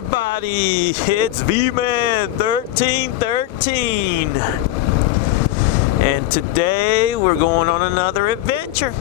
everybody, it's V-Man 1313, and today we're going on another adventure.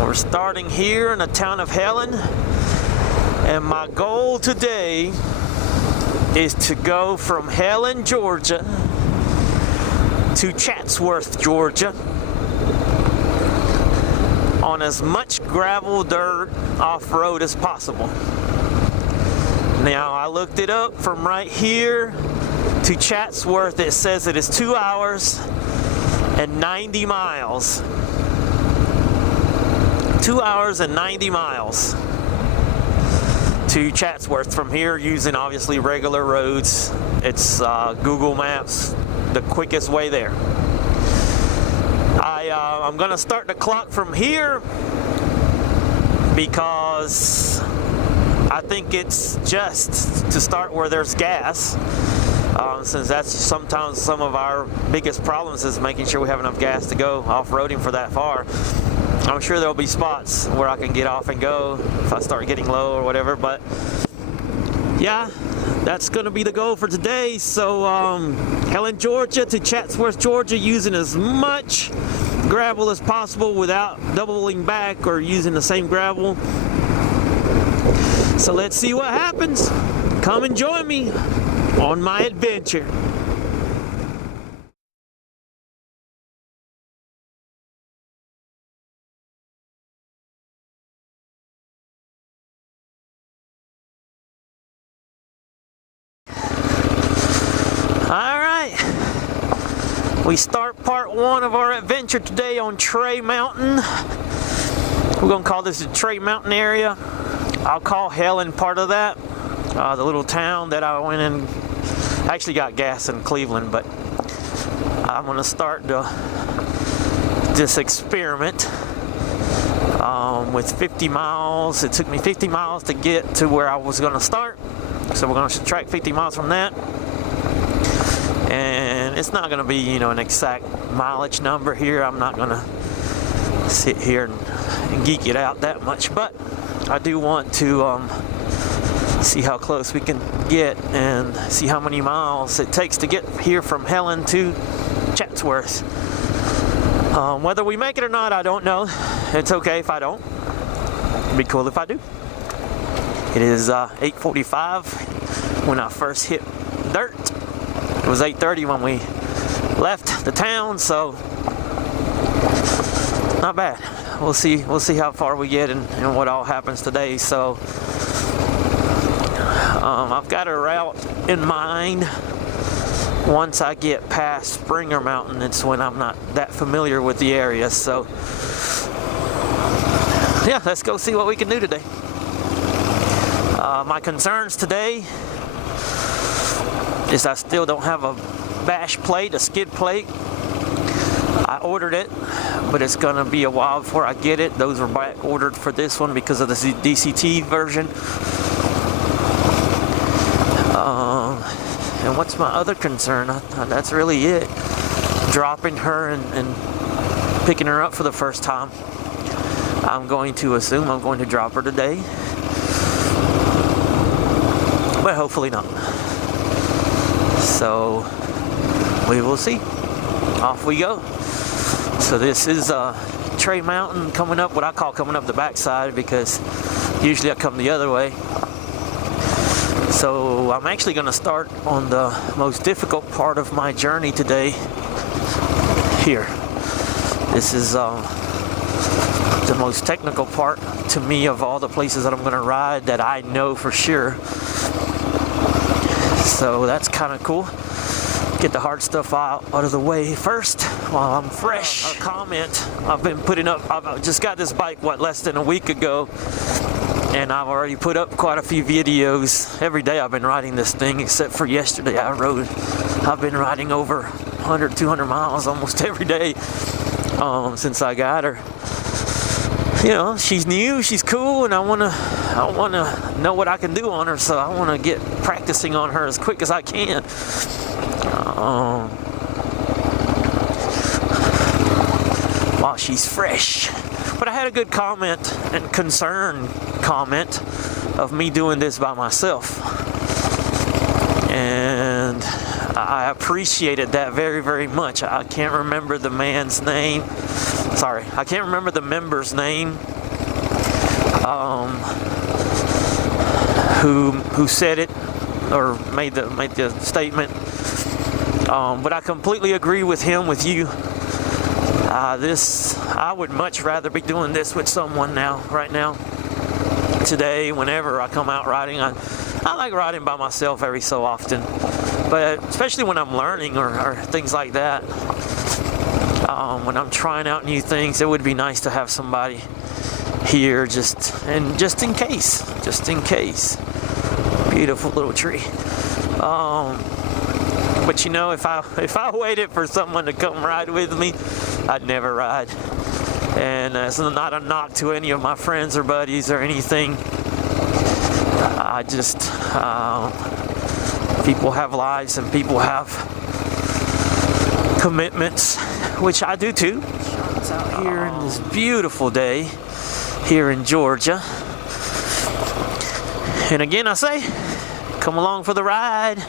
We're starting here in the town of Helen, and my goal today is to go from Helen, Georgia to Chatsworth, Georgia on as much gravel, dirt, off-road as possible. Now, I looked it up from right here to Chatsworth. It says it is 2 hours and 90 miles. 2 hours and 90 miles to Chatsworth from here, using obviously regular roads. It's Google Maps, the quickest way there. I'm gonna start the clock from here because I think it's just to start where there's gas, since that's sometimes some of our biggest problems is making sure we have enough gas to go off-roading for that far. I'm sure there'll be spots where I can get off and go if I start getting low or whatever, but yeah, that's gonna be the goal for today. So Helen, Georgia to Chatsworth, Georgia, using as much gravel as possible without doubling back or using the same gravel. So let's see what happens. Come and join me on my adventure. All right, we start part one of our adventure today on Tray Mountain. We're gonna call this the Tray Mountain area. I'll call Helen part of that, the little town that I went in. I actually got gas in Cleveland, but I'm gonna start this experiment with 50 miles. It took me 50 miles to get to where I was gonna start, so we're gonna subtract 50 miles from that. And it's not gonna be, you know, an exact mileage number here. I'm not gonna sit here and geek it out that much, but I do want to see how close we can get and see how many miles it takes to get here from Helen to Chatsworth. Whether we make it or not, I don't know. It's okay if I don't. It'd be cool if I do. It is 8:45 when I first hit dirt. It was 8:30 when we left the town, so not bad. We'll see how far we get and what all happens today. So I've got a route in mind. Once I get past Springer Mountain, it's when I'm not that familiar with the area. So yeah, let's go see what we can do today. My concerns today is I still don't have a bash plate, a skid plate. I ordered it, but it's gonna be a while before I get it. Those were back ordered for this one because of the DCT version. And what's my other concern? That's really it. Dropping her and picking her up for the first time. I'm going to assume I'm going to drop her today, but hopefully not. So we will see. Off we go. So this is Tray Mountain coming up, what I call coming up the backside, because usually I come the other way. So I'm actually going to start on the most difficult part of my journey today here. This is the most technical part to me of all the places that I'm going to ride that I know for sure. So that's kind of cool. Get the hard stuff out of the way first while I'm fresh. A comment I've been putting up, I've just got this bike, less than a week ago, and I've already put up quite a few videos. Every day I've been riding this thing, except for yesterday I've been riding over 100, 200 miles almost every day since I got her. You know, she's new, she's cool, and I wanna know what I can do on her, so I wanna get practicing on her as quick as I can. While she's fresh. But I had a good comment and concern comment of me doing this by myself. And I appreciated that very, very much. I can't remember the man's name. Sorry, I can't remember the member's name. Who said it or made the statement. But I completely agree with him, with you. I would much rather be doing this with someone right now, today, whenever I come out riding. I like riding by myself every so often, but especially when I'm learning or things like that. When I'm trying out new things, it would be nice to have somebody here just in case. Beautiful little tree. But you know, if I waited for someone to come ride with me, I'd never ride. And it's not a knock to any of my friends or buddies or anything. I just people have lives and people have commitments, which I do too. It's out here in this beautiful day here in Georgia. And again, I say, come along for the ride.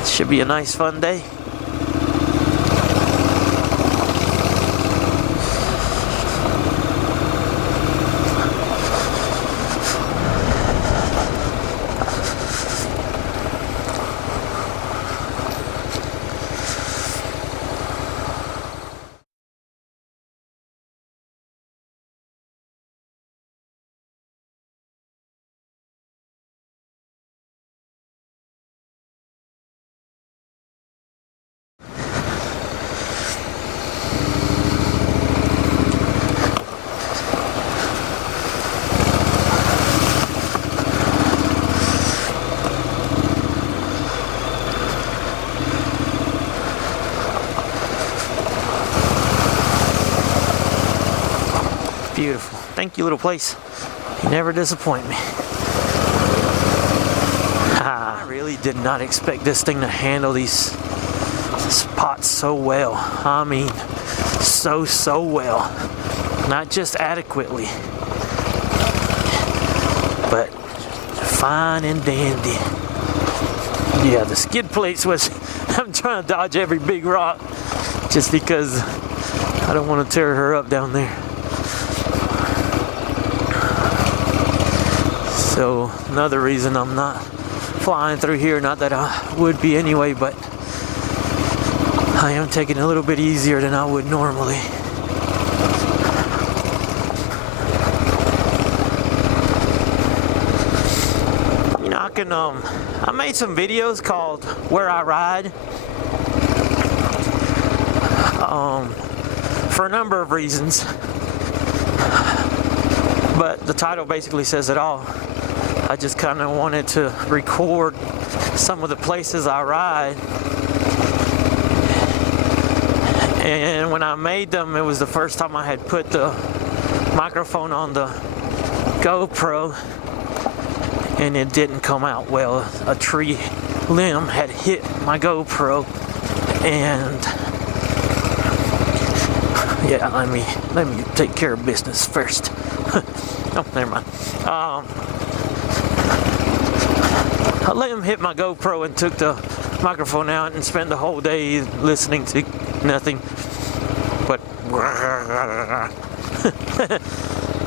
It should be a nice, fun day. Beautiful. Thank you, little place. You never disappoint me. I really did not expect this thing to handle these spots so well. I mean, so well. Not just adequately, but fine and dandy. Yeah, the skid plates was, I'm trying to dodge every big rock just because I don't want to tear her up down there. So another reason I'm not flying through here, not that I would be anyway, but I am taking it a little bit easier than I would normally. You know, I made some videos called Where I Ride for a number of reasons, but the title basically says it all. I just kind of wanted to record some of the places I ride, and when I made them, it was the first time I had put the microphone on the GoPro, and it didn't come out well. A tree limb had hit my GoPro, and yeah, let me take care of business first. Oh, never mind. I let him hit my GoPro and took the microphone out and spent the whole day listening to nothing but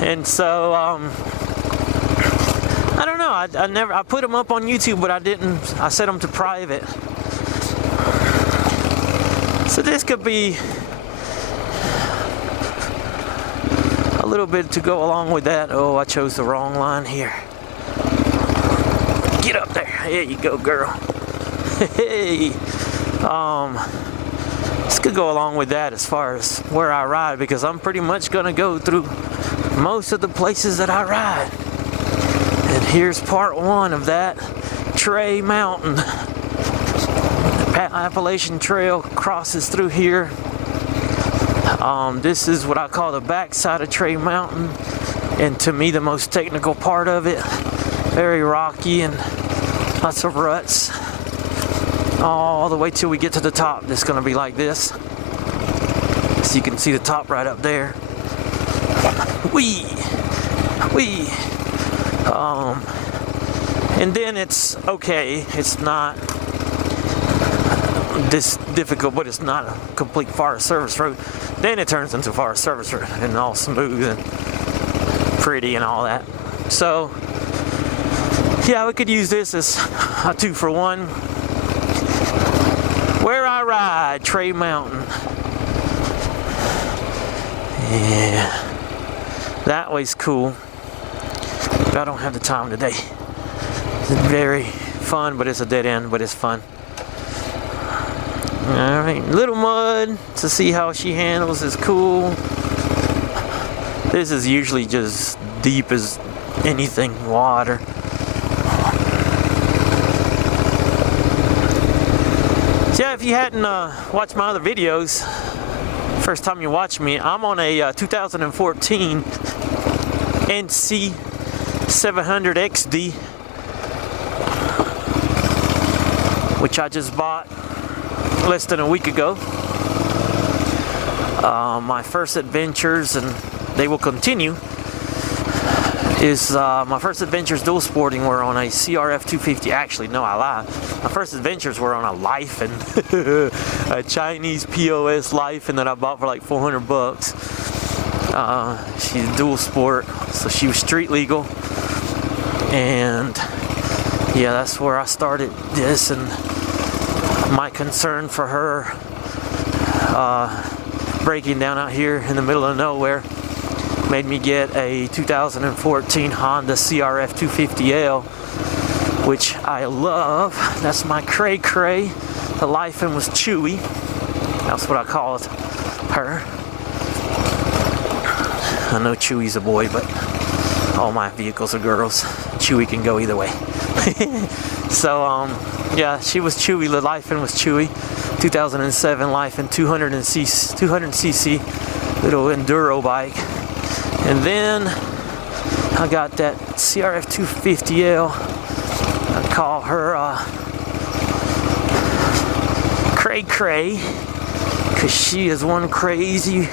and so I don't know, I put them up on YouTube, but I set them to private. So this could be a little bit to go along with that. Oh, I chose the wrong line here. Get up there. There you go, girl. Hey. This could go along with that as far as where I ride, because I'm pretty much going to go through most of the places that I ride. And here's part one of that. Tray Mountain. The Appalachian Trail crosses through here. This is what I call the backside of Tray Mountain, and to me the most technical part of it. Very rocky and lots of ruts all the way till we get to the top. It's going to be like this, so you can see the top right up there. Wee, And then it's okay. It's not this difficult, but it's not a complete Forest Service road. Then it turns into Forest Service road and all smooth and pretty and all that. So yeah, we could use this as a 2-for-1. Where I ride, Trey Mountain. Yeah, that way's cool. But I don't have the time today. It's very fun, but it's a dead end, but it's fun. Alright, little mud to see how she handles is cool. This is usually just deep as anything water. So yeah, if you hadn't watched my other videos, first time you watch me, I'm on a 2014 NC700XD, which I just bought less than a week ago. My first adventures, and they will continue, is my first adventures dual sporting were on a CRF 250. Actually, no, I lie. My first adventures were on a Life, and a Chinese POS Life, and that I bought for like $400. She's dual sport, so she was street legal, and yeah, that's where I started this. And my concern for her breaking down out here in the middle of nowhere made me get a 2014 Honda CRF 250L, which I love. That's my cray. The Life was Chewy. That's what I called her. I know Chewy's a boy, but all my vehicles are girls. Chewy can go either way. So yeah, she was Chewy. The Life was Chewy. 2007 Life 200cc little enduro bike. And then I got that CRF 250L. I call her cray, cause she is one crazy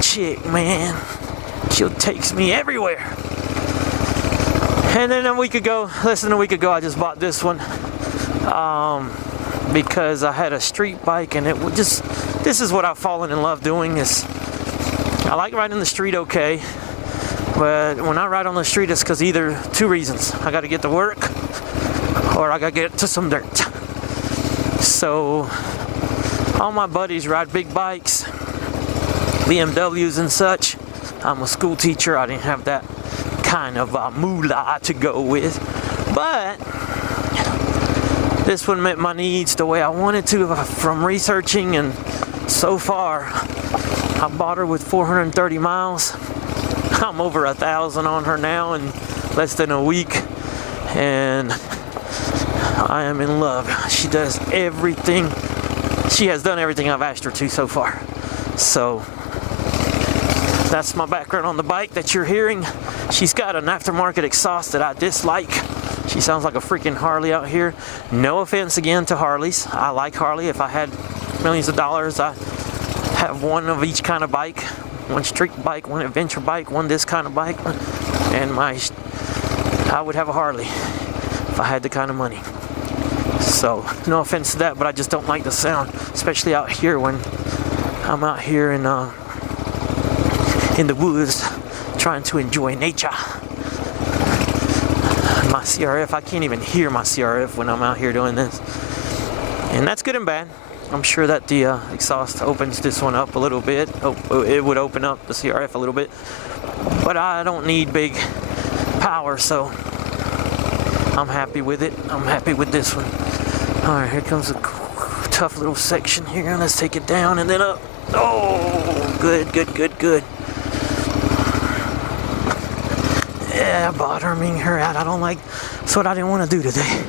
chick, man. She takes me everywhere. And then less than a week ago, I just bought this one because I had a street bike, and this is what I've fallen in love doing. Is I like riding the street, okay, but when I ride on the street, it's because either two reasons: I got to get to work, or I got to get to some dirt. So all my buddies ride big bikes, BMWs and such. I'm a school teacher. I didn't have that kind of moolah to go with, but this one met my needs the way I wanted to from researching, and so far I bought her with 430 miles. I'm over 1,000 on her now in less than a week, and I am in love. She does everything. She has done everything I've asked her to so far. So that's my background on the bike that you're hearing. She's got an aftermarket exhaust that I dislike. She sounds like a freaking Harley out here. No offense again to Harleys. I like Harley. If I had millions of dollars, I have one of each kind of bike. One street bike, one adventure bike, one this kind of bike, and I would have a Harley if I had the kind of money. So no offense to that, but I just don't like the sound, especially out here when I'm out here in the woods trying to enjoy nature. My CRF, I can't even hear my CRF when I'm out here doing this, and that's good and bad. I'm sure that the exhaust opens this one up a little bit. Oh, it would open up the CRF a little bit, but I don't need big power, so I'm happy with it. I'm happy with this one. All right, here comes a tough little section here. Let's take it down and then up. Oh, good. Yeah, bottoming her out. I don't like. That's what I didn't want to do today.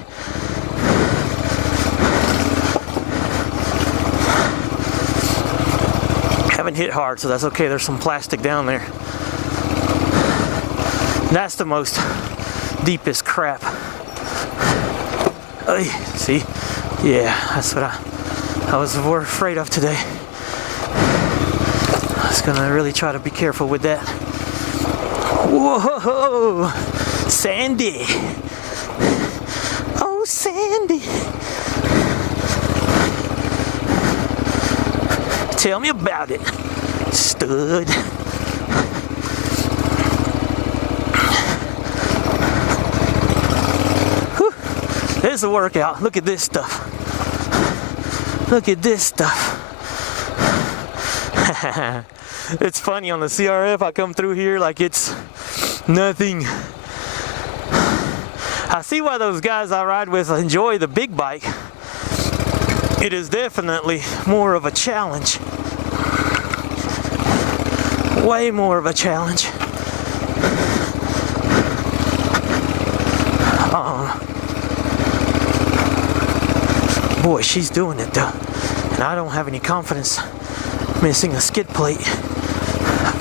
Haven't hit hard, so that's okay. There's some plastic down there. That's the most deepest crap. See? Yeah, that's what I was more afraid of today. I was gonna really try to be careful with that. Whoa! Sandy. Oh, Sandy. Tell me about it, stud. Whew. There's the workout. Look at this stuff. Look at this stuff. It's funny, on the CRF I come through here like it's nothing. I see why those guys I ride with enjoy the big bike. It is definitely more of a challenge. Way more of a challenge. Boy, she's doing it though. And I don't have any confidence missing a skid plate.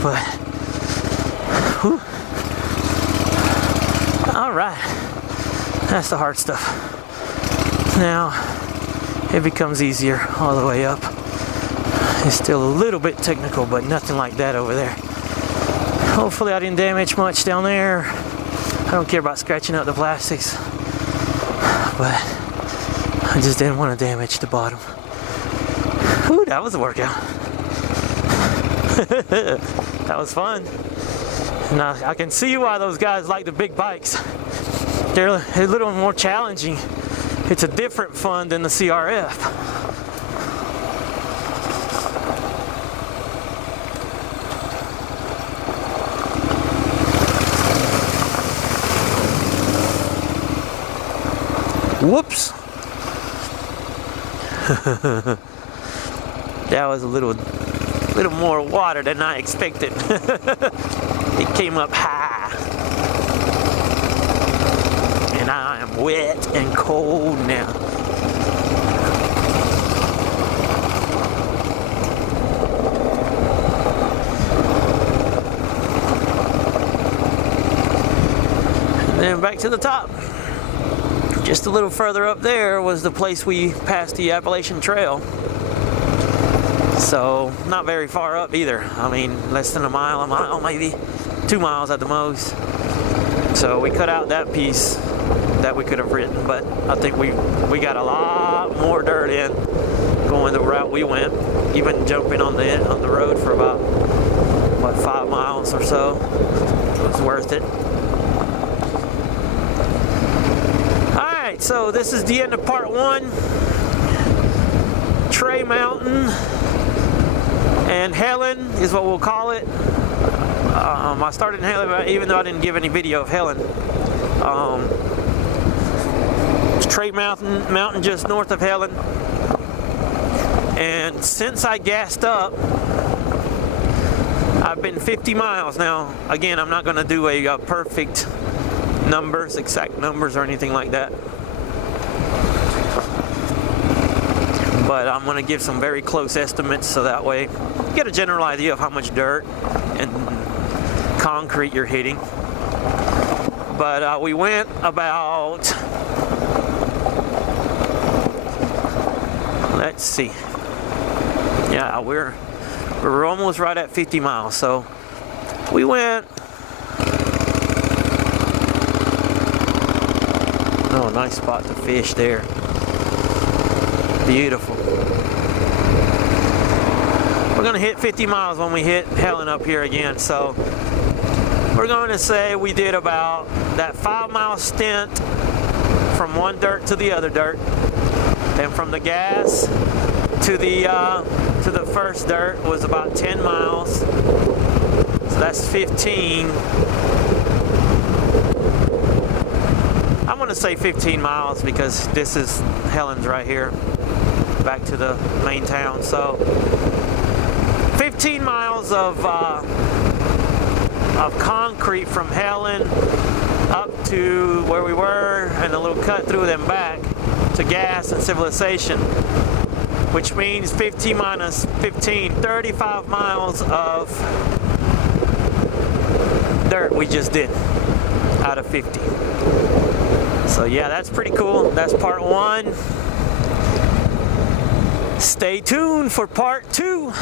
But, whew. All right. That's the hard stuff. Now, it becomes easier all the way up. It's still a little bit technical, but nothing like that over there. Hopefully I didn't damage much down there. I don't care about scratching up the plastics, but I just didn't want to damage the bottom. Whew, that was a workout. That was fun. Now I can see why those guys like the big bikes. They're a little more challenging. It's a different fun than the CRF. Whoops. That was a little more water than I expected. It came up high. And I am wet and cold now. And then back to the top. Just a little further up there was the place we passed the Appalachian Trail. So, not very far up either. I mean, less than a mile maybe, 2 miles at the most. So we cut out that piece that we could have ridden, but I think we got a lot more dirt in going the route we went, even jumping on the road for about, what, 5 miles or so. It was worth it. Alright, so this is the end of part 1. Trey Mountain and Helen is what we'll call it. I started in Helen, even though I didn't give any video of Helen. Trey Mountain just north of Helen. And since I gassed up, I've been 50 miles now. Again, I'm not going to do a perfect numbers, exact numbers or anything like that. But I'm going to give some very close estimates so that way you get a general idea of how much dirt and concrete you're hitting. But we went about, let's see, yeah, we're almost right at 50 miles. So we went, oh, nice spot to fish there. Beautiful. We're going to hit 50 miles when we hit Helen up here again. So we're going to say we did about that 5-mile stint from one dirt to the other dirt. And from the gas to the first dirt was about 10 miles. So that's 15. I'm going to say 15 miles because this is Helen's right here. Back to the main town. So 15 miles of concrete from Helen up to where we were, and a little cut through them back to gas and civilization, which means 15 minus 15, 35 miles of dirt we just did out of 50. So yeah, that's pretty cool. That's part 1. Stay tuned for part 2.